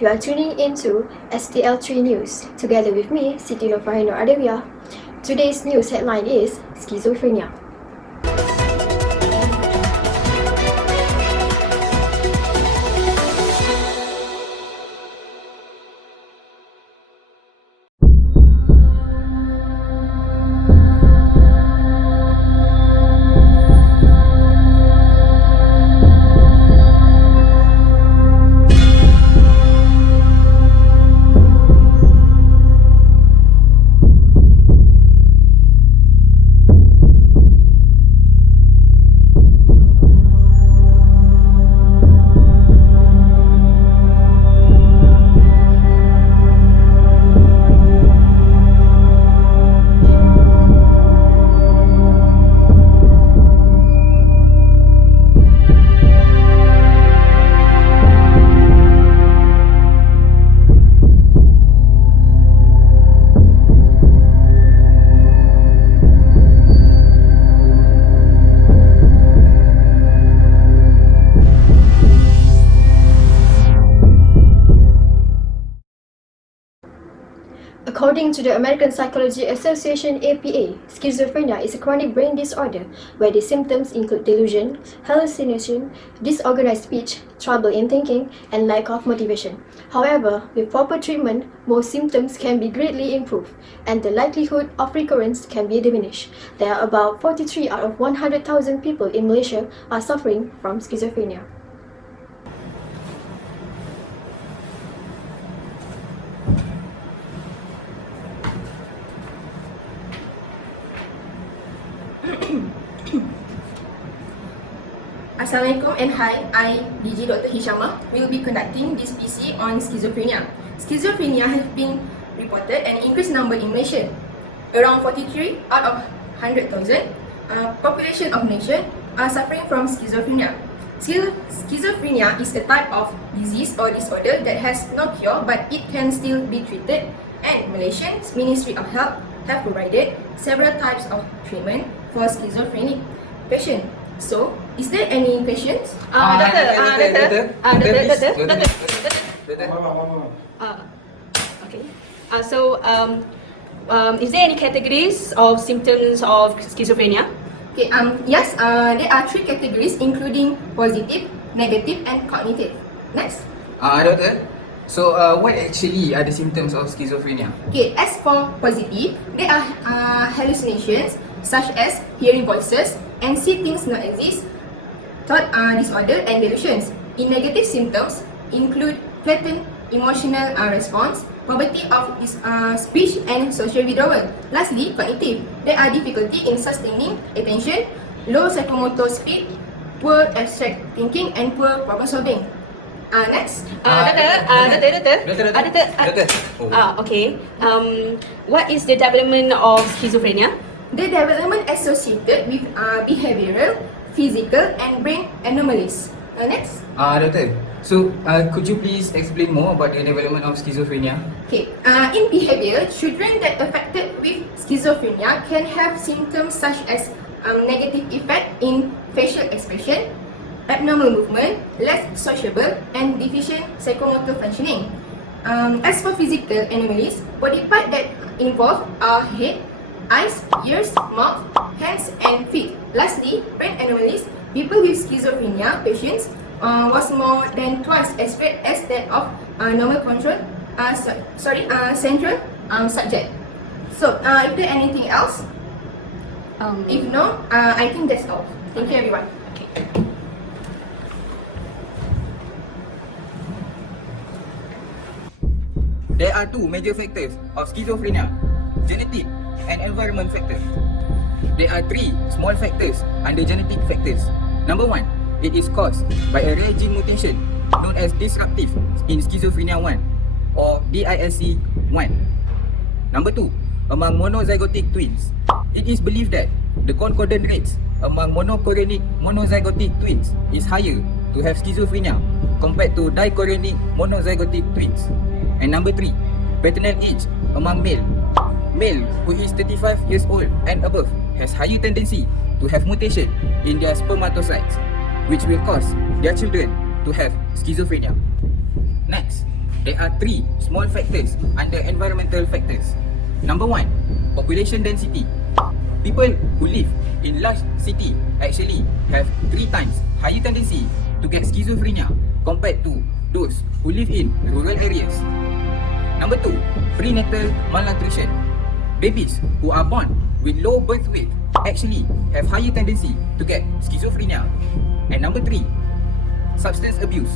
You are tuning into STL3 News, together with me, Siti Nurfahino Adawiyah. Today's news headline is Schizophrenia. According to the American Psychology Association (APA), schizophrenia is a chronic brain disorder where the symptoms include delusion, hallucination, disorganized speech, trouble in thinking, and lack of motivation. However, with proper treatment, most symptoms can be greatly improved, and the likelihood of recurrence can be diminished. There are about 43 out of 100,000 people in Malaysia are suffering from schizophrenia. Assalamualaikum and hi, I DG Dr. Hishama will be conducting this PC on schizophrenia. Schizophrenia has been reported an increased number in Malaysia. Around 43 out of 100,000 population of Malaysia are suffering from schizophrenia. Schizophrenia is a type of disease or disorder that has no cure, but it can still be treated, and Malaysia's Ministry of Health have provided several types of treatment for schizophrenic patients. So, is there any questions? Doctor. Okay. Is there any categories of symptoms of schizophrenia? Okay. Yes. There are three categories, including positive, negative, and cognitive. Next. Doctor. So, what actually are the symptoms of schizophrenia? Okay. As for positive, there are hallucinations such as hearing voices and see things not exist, thought disorder, and delusions. In negative symptoms include flattened emotional response, poverty of speech, and social withdrawal. Lastly, cognitive. There are difficulty in sustaining attention, low psychomotor speed, poor abstract thinking, and poor problem solving. Next. Doctor. Okay. What is the development of schizophrenia? The development associated with behavioral, physical, and brain anomalies. Next. Doctor. So, could you please explain more about the development of schizophrenia? Okay. In behavior, children that affected with schizophrenia can have symptoms such as negative effect in facial expression, abnormal movement, less sociable, and deficient psychomotor functioning. As for physical anomalies, body parts that involve are head, eyes, ears, mouth, hands, and feet. Lastly, brain anomalies. People with schizophrenia patients was more than twice as rate as that of normal central subject. So, is there anything else? If no, I think that's all. Thank you, everyone. Okay. There are two major factors of schizophrenia: genetic and environment factors. There are three small factors under genetic factors. Number one, it is caused by a rare gene mutation known as disruptive in schizophrenia 1 or DISC1. Number two, among monozygotic twins, it is believed that the concordant rates among monochorionic monozygotic twins is higher to have schizophrenia compared to dichorionic monozygotic twins. And number three, paternal age among male who is 35 years old and above has higher tendency to have mutation in their spermatocytes, which will cause their children to have schizophrenia. Next, there are three small factors under environmental factors. Number one, population density. People who live in large city actually have 3 times higher tendency to get schizophrenia compared to those who live in rural areas. Number 2, prenatal malnutrition. Babies who are born with low birth weight actually have higher tendency to get schizophrenia. And number 3, substance abuse.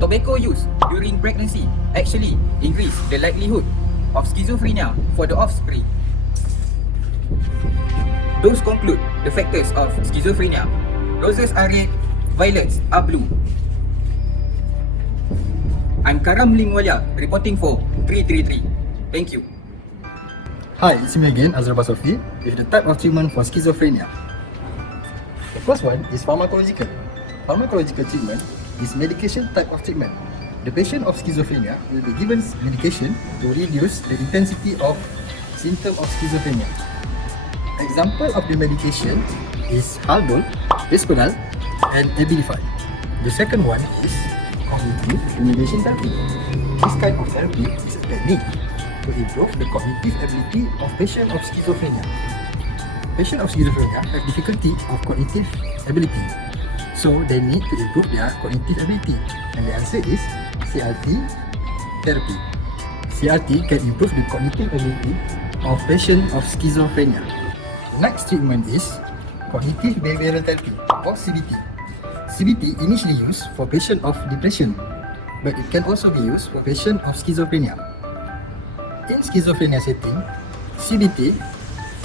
Tobacco use during pregnancy actually increase the likelihood of schizophrenia for the offspring. Those conclude the factors of schizophrenia. Roses are red, violets are blue. I'm Karam Lingwala reporting for 333. Thank you. Hi, it's me again, Azra Basofi, with the type of treatment for schizophrenia. The first one is pharmacological. Pharmacological treatment is medication type of treatment. The patient of schizophrenia will be given medication to reduce the intensity of symptom of schizophrenia. Example of the medication is Haldol, Risperdal, and Abilify. The second one is cognitive stimulation therapy. This kind of therapy is a technique to improve the cognitive ability of patient of schizophrenia. Patient of schizophrenia have difficulty of cognitive ability, so they need to improve their cognitive ability. And the answer is CRT therapy. CRT can improve the cognitive ability of patient of schizophrenia. Next treatment is cognitive behavioral therapy or CBT. CBT initially used for patient of depression, but it can also be used for patient of schizophrenia. In schizophrenia setting, CBT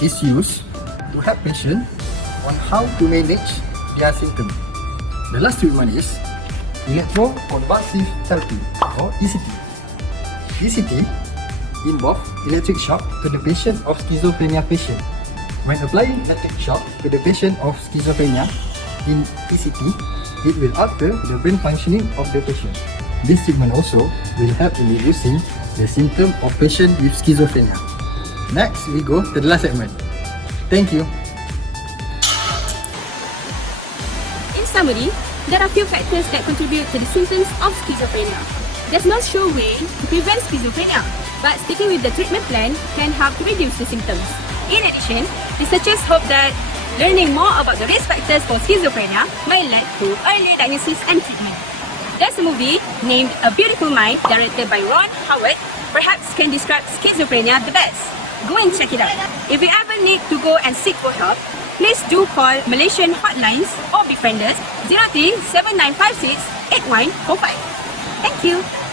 is used to help patient on how to manage their symptoms. The last treatment is electroconvulsive therapy or ECT. ECT involves electric shock to the patient of schizophrenia patient. When applying electric shock to the patient of schizophrenia in ECT, it will alter the brain functioning of the patient. This treatment also will help in reducing the symptom of patient with schizophrenia. Next, we go to the last segment. Thank you. In summary, there are few factors that contribute to the symptoms of schizophrenia. There's no sure way to prevent schizophrenia, but sticking with the treatment plan can help to reduce the symptoms. In addition, researchers hope that learning more about the risk factors for schizophrenia may lead to early diagnosis and treatment. There's a movie named A Beautiful Mind, directed by Ron Howard, perhaps can describe schizophrenia the best. Go and check it out. If you ever need to go and seek for help, please do call Malaysian hotlines or befriend us 03 7956 8145. Thank you.